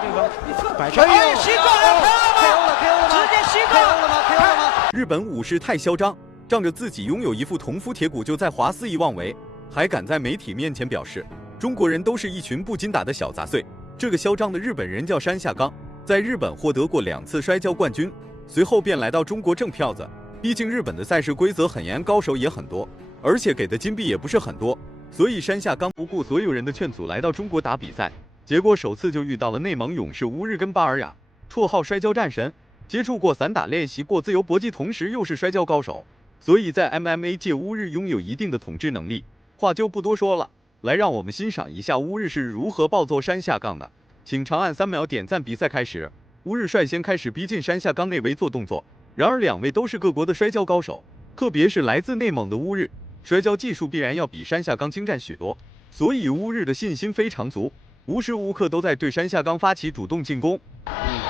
对方摆拳，哎，膝撞了，KO 了，直接膝撞了吗？日本武士太嚣张，仗着自己拥有一副铜肤铁骨就在华肆意妄为，还敢在媒体面前表示中国人都是一群不经打的小杂碎。这个嚣张的日本人叫山下刚，在日本获得过2次摔跤冠军，随后便来到中国挣票子。毕竟日本的赛事规则很严，高手也很多，而且给的金币也不是很多，所以山下刚不顾所有人的劝阻来到中国打比赛。结果首次就遇到了内蒙勇士乌日根巴尔雅，绰号摔跤战神，接触过散打，练习过自由搏击，同时又是摔跤高手，所以在 MMA 界乌日拥有一定的统治能力。话就不多说了，来让我们欣赏一下乌日是如何暴揍山下刚的。请长按3秒点赞。比赛开始，乌日率先开始逼近山下刚内围做动作，然而两位都是各国的摔跤高手，特别是来自内蒙的乌日，摔跤技术必然要比山下刚精湛许多，所以乌日的信心非常足，无时无刻都在对山下刚发起主动进攻。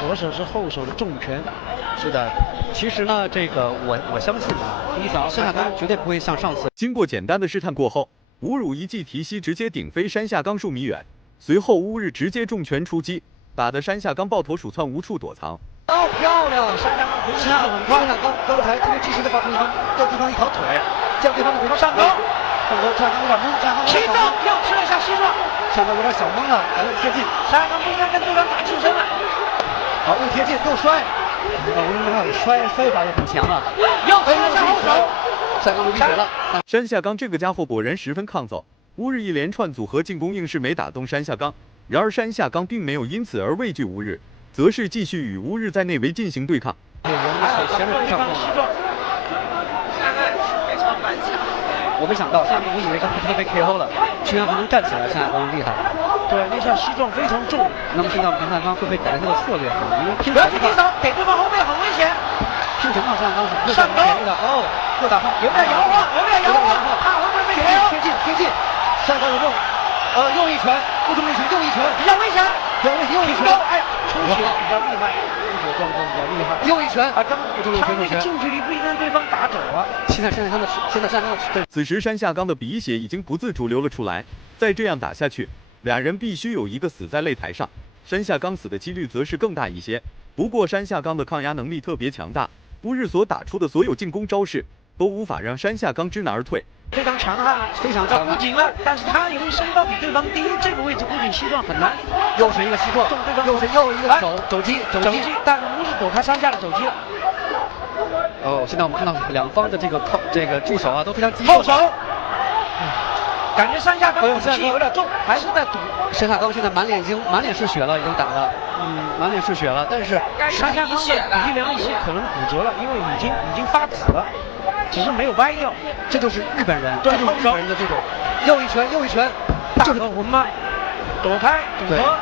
左手是后手的重拳。是的，其实呢，这个我相信啊，山下刚绝对不会像上次。经过简单的试探过后，吴汝一记提膝直接顶飞山下刚数米远，随后乌日直接重拳出击，打得山下刚抱头鼠窜，无处躲藏。哦，漂亮！山下刚回身很快，山下刚才特别及时的把对方一条腿，将对方的腿上钩，山下刚有点懵，山下刚膝撞，又吃了一下膝撞，山下刚有点小懵了，来了贴近，山下刚不应该跟对方打近身了，好，又贴近又摔，摔法也很强啊，又吃了下后手，山下刚流鼻血了。山下刚这个家伙果然十分抗揍，乌日一连串组合进攻硬是没打动山下刚，然而山下刚并没有因此而畏惧乌日，则是继续与乌日在内围进行对抗。我没想到，下面我以为刚才他被 KO 了，居然还能站起来，山下刚厉害。对，那下膝撞非常重。那么现在我们看山下刚会不会改变他的策略？因为拼不要去低手，给对方后背很危险。拼拳套山下刚是上钩的哦，又打有点摇晃，他会不会被 KO？贴近，山下刚有动，又一拳，不中一拳，又一拳，比较危险，又一拳，哎呀，出血比较厉害，出血状况比较厉害，又一拳，刚他那个近距离不一定对方打走啊。现在山下刚的此时山下刚的鼻血已经不自主流了出来，再这样打下去，俩人必须有一个死在擂台上，山下刚死的几率则是更大一些。不过山下刚的抗压能力特别强大，乌日所打出的所有进攻招式都无法让山下刚知难而退。非常强悍，非常要不紧了，但是他由于身高比对方低，这个位置固定膝撞很难。又是一个膝撞，又一个肘击，但是乌日躲开山下的肘击了。哦，现在我们看到两方的这个助手啊都非常激后手，感觉山下刚武器有点重，还是在赌。山下刚现在满脸是血了，已经打了，满脸是血了，但是山下刚的鼻梁有可能骨折了，因为已经发紫了，只是没有歪掉。这就是日本人，对，日本人的这种又一拳，大和魂吗？躲开组合。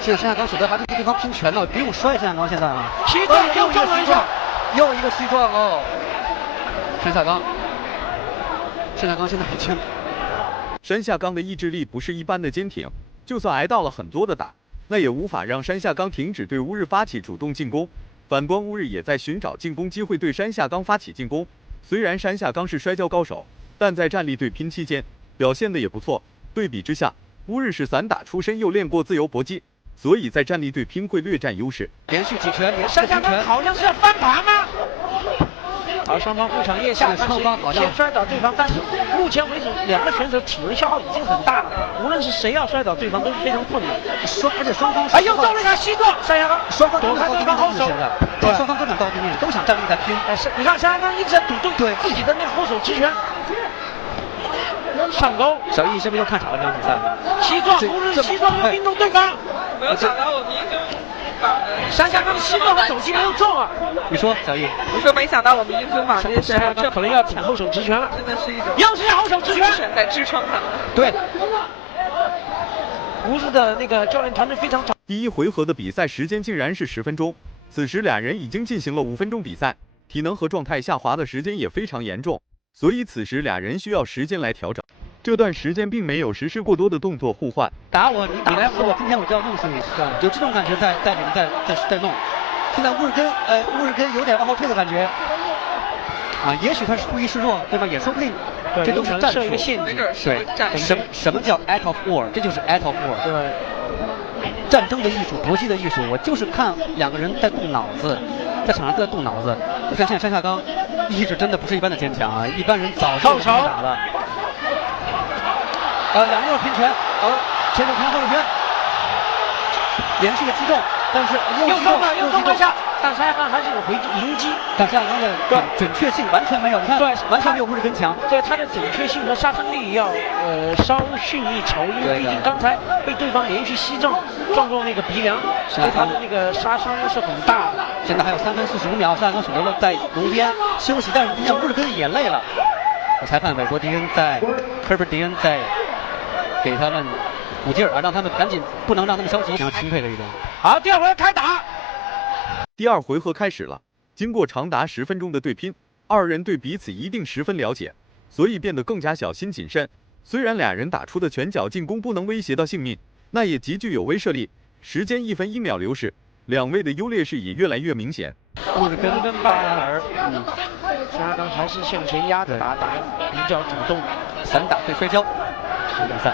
现在山下刚选择还是跟对方拼拳了，不用摔山下刚现在了。膝撞又撞了一下，又一个膝撞哦。山下刚现在很轻。山下刚的意志力不是一般的坚挺，就算挨到了很多的打，那也无法让山下刚停止对乌日发起主动进攻。反观乌日也在寻找进攻机会对山下刚发起进攻。虽然山下刚是摔跤高手，但在站立对拼期间表现的也不错。对比之下，乌日是散打出身又练过自由搏击，所以在站立对拼会略占优势。连续几拳，山下刚好像是要翻盘吗？而双方会场腋下，双方好像先摔倒对方，但是目前为止两个选手体能消耗已经很大了，无论是谁要摔倒对方都是非常困难。而且双方又撞了一下膝撞，山下刚双方躲开对方后手，对，双方都想到对面，都想站立在拼。你看山下刚一直在赌对自己的那个后手直拳。上钩，小易是不是又看傻了这场比赛？膝撞，乌日膝撞又命中对方。没有想到我们英雄山下刚膝撞和肘击没有中啊！你说小易？我说没想到我们英雄榜这山下刚可能要抢后手直拳了，真的是一种又是后手直拳在支撑他们。对，乌日的那个教练团队非常长。第一回合的比赛时间竟然是10分钟，此时俩人已经进行了5分钟比赛，体能和状态下滑的时间也非常严重，所以此时俩人需要时间来调整。这段时间并没有实施过多的动作互换，打我，你来我，今天我就要弄死你，有这种感觉在里面在弄。现在乌日根有点往后退的感觉，也许他是故意示弱，对吧？也说不定，这都是战术。设一个陷阱。对，什么叫 act of war？ 这就是 act of war。对。战争的艺术、搏击的艺术，我就是看两个人在动脑子，在场上都在动脑子。你看现在山下刚意志真的不是一般的坚强啊，一般人早就被打了。两个人拼拳，前手拳后手拳，连续的击中，但是又中了，又中了一下，但山下刚还是有迎击，但山下刚的准确性完全没有，你看，对，完全没有乌日根强。对他的准确性和杀伤力要稍逊一筹，因为毕竟刚才被对方连续膝撞中那个鼻梁，所以他的那个杀伤是很大的。现在还有3分45秒，山下刚选择了在笼边休息，但是今天乌日根也累了。裁判韦伯迪恩科尔迪恩在给他们鼓劲儿啊，让他们赶紧，不能让他们着急，非常钦佩的一种。好，第二回合开打。第二回合开始了，经过长达10分钟的对拼，二人对彼此一定十分了解，所以变得更加小心谨慎。虽然俩人打出的拳脚进攻不能威胁到性命，那也极具有威慑力。时间1分1秒流逝，两位的优劣势也越来越明显。乌日根跟巴尔，山下刚还是向前压着打比较主动，散打对摔跤，1比3。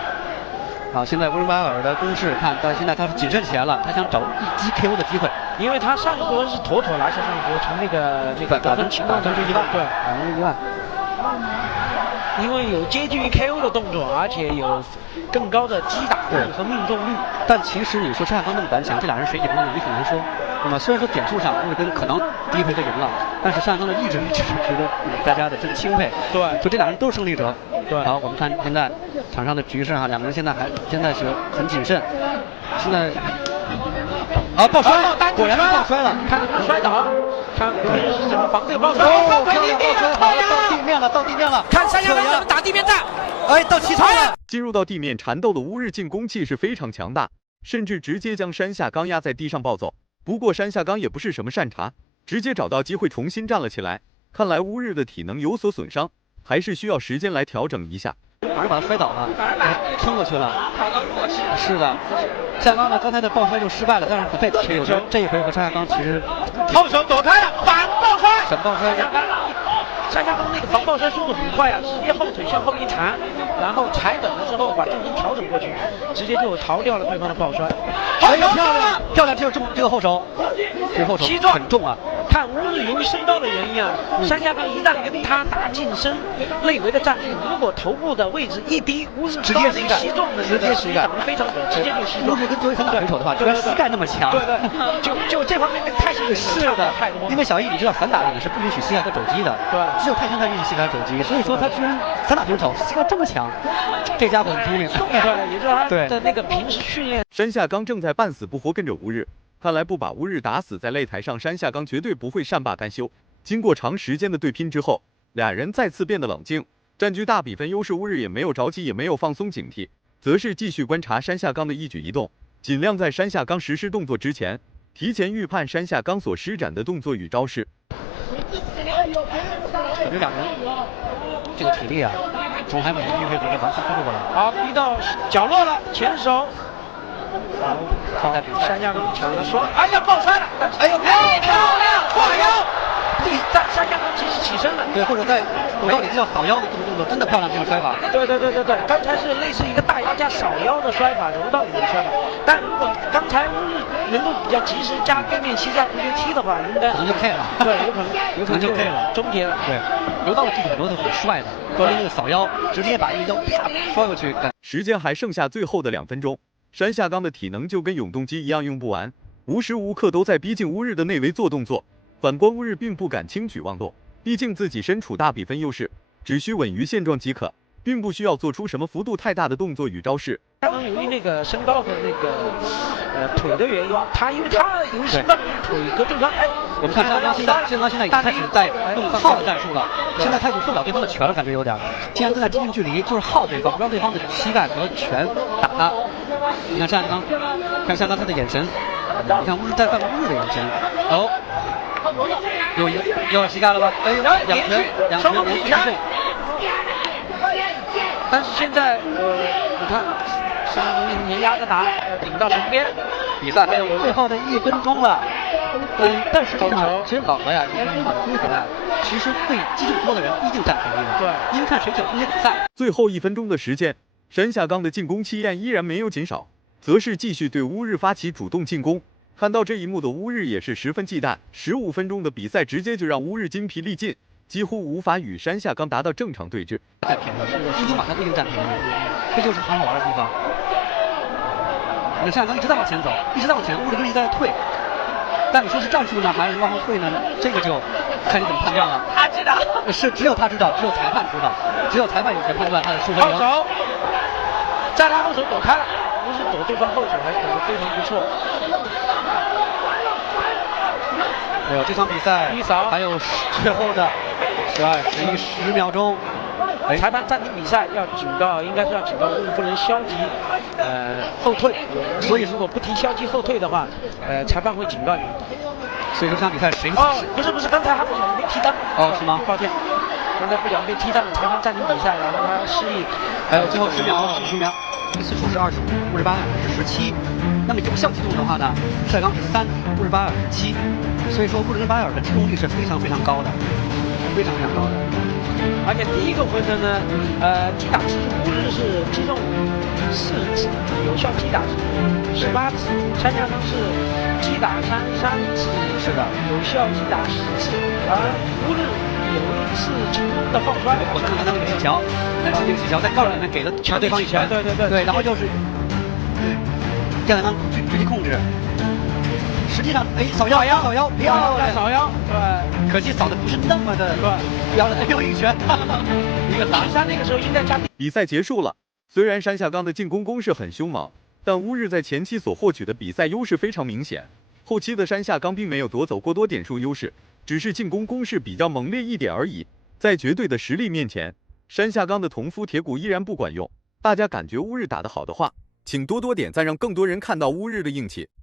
好，现在乌日巴尔的攻势看到现在他是谨慎起来了，他想找一击 KO 的机会，因为他上一回是妥妥拿下上一回，从那个得分情况上去看，对，1万。因为有接近于 KO 的动作，而且有更高的击打率和命中率。但其实你说山下刚那么顽强，这俩人谁赢了也很难说。那么虽然说点数上乌日根可能第一回就赢了，但是山下刚的意志力值得大家的这个钦佩。对，所以这俩人都是胜利者。对，好，我们看现在场上的局势哈，两个人现在是很谨慎。现在，爆摔，果然是爆摔了，看摔倒，看是怎么防这个爆摔。漂亮爆摔，好了，到地面了，看山下刚怎么打地面战。到起操了。进入到地面缠斗的乌日进攻气势非常强大，甚至直接将山下刚压在地上暴揍。不过山下刚也不是什么善茬，直接找到机会重新站了起来。看来乌日的体能有所损伤，还是需要时间来调整一下。反而把他摔倒了，冲过去了。是的，山下刚呢刚才的爆摔就失败了，但是不被提。有时候这一回合山下刚其实后手躲开了，反爆摔。山下刚那个防爆摔速度很快啊，直接后腿向后一弹，然后踩稳了之后把重心调整过去，直接就逃掉了对方的爆摔。漂亮，这个后手，击中很重啊。看乌日由于身高的原因啊，山下刚一旦跟他打近身内围的战术，如果头部的位置一低，乌日直接膝撞的直接膝盖，非常准，直接就膝撞。乌日跟作为散打选手的话，居然膝盖那么强。对，就这方面太是的太多。因为小易你知道散打里面是不允许膝盖和肘击的，对，只有泰拳才允许膝盖和肘击，所以说他居然散打选手膝盖这么强，这家伙很聪明。对，也就是他的那个平时训练。山下刚正在半死不活跟着乌日。看来不把乌日打死在擂台上，山下刚绝对不会善罢甘休。经过长时间的对拼之后，俩人再次变得冷静，占据大比分优势。乌日也没有着急，也没有放松警惕，则是继续观察山下刚的一举一动，尽量在山下刚实施动作之前，提前预判山下刚所施展的动作与招式。感觉两人这个体力啊，从还没有第一回合就完全恢复过来。好，逼到角落了，前手。现在比山下刚抢了，说，哎呀，爆摔了，哎呦，漂亮，挂腰。但山下刚其实起身了，对，或者在武道里叫扫腰的这种动作，真的漂亮，这种摔法。对，刚才是类似一个大腰加扫腰的摔法，柔道里面的摔法。但如果刚才乌日能够比较及时加对面膝加蝴蝶踢的话，应该可能就 K 了。对，有可能就 K 了，终结了。对，柔道的技术很多都很帅的，关于那个扫腰，直接把一腰啪摔过去。时间还剩下最后的2分钟。山下刚的体能就跟永动机一样用不完，无时无刻都在逼近乌日的内围做动作。反观乌日并不敢轻举妄动，毕竟自己身处大比分优势，只需稳于现状即可，并不需要做出什么幅度太大的动作与招式。刚刚由于那个身高和那个腿的原因，因为他由于身高腿和对方，我们看山下刚现在已经开始在用耗的战术了，现在他已经受不了对方的拳了，感觉有点。现在正在接近距离，就是耗对方，不让对方的膝盖和拳打他。你看山下刚，看山下刚他的眼神，你看乌日在看乌日的眼神，有膝盖了吧？哎呦，两拳连续击中。但是现在你看，山下刚面前压着打，顶到旁边。比赛还有最后的1分钟了。但实际上，其实老何呀，其实被击中多的人一定占便宜的。对，因为看谁整那些比赛。最后1分钟的时间，山下刚的进攻气焰依然没有减少，则是继续对乌日发起主动进攻。看到这一幕的乌日也是十分忌惮，15分钟的比赛直接就让乌日筋疲力尽，几乎无法与山下刚达到正常对峙。占便宜，最起码他不一定占便宜，这就是好玩的地方。你山下刚一直在往前走，一直在往前，乌日根一直在退。但你说是战术呢，还是往后退呢？这个就看你怎么判断了。他知道。是只有他知道，只有裁判知道，只有裁判有权判断他的输和赢。后手，在他后手躲开了，不是躲对方后手，还是躲得非常不错。哎呦，这场比赛一扫还有最后的12、11、10秒钟。裁判暂停比赛，要警告，应该是要警告乌日不能消极后退。所以如果不提消极后退的话，裁判会警告你。所以说这场比赛谁？哦，不是，刚才他不小心被踢单。哦，是吗？抱歉，刚才不小心被踢单了，裁判暂停比赛，然后他示意。还有最后10秒，15秒。第四处是25，乌日巴尔是17。那么有效机动的话呢，帅刚是3，乌日巴尔是7。所以说乌日跟巴尔的机动率是非常非常高的，非常非常高的。而且第一个回合呢，击打次数乌日是击中4次，有效击打是18次，山下刚是击打33次，是的，有效击打10次，而乌日有一次成功的放摔。我看他那个技巧，这个技巧在告诉里面给了对方一拳，对，然后就是吊带方狙击控制。实际上，扫腰，漂亮，扫腰，对，可惜扫的不是那么的漂亮，又一拳，一个打。13那个时候应该加。比赛结束了，虽然山下刚的进攻攻势很凶猛，但乌日在前期所获取的比赛优势非常明显，后期的山下刚并没有夺走过多点数优势，只是进攻攻势比较猛烈一点而已。在绝对的实力面前，山下刚的铜夫铁骨依然不管用。大家感觉乌日打得好的话，请多多点赞，让更多人看到乌日的硬气。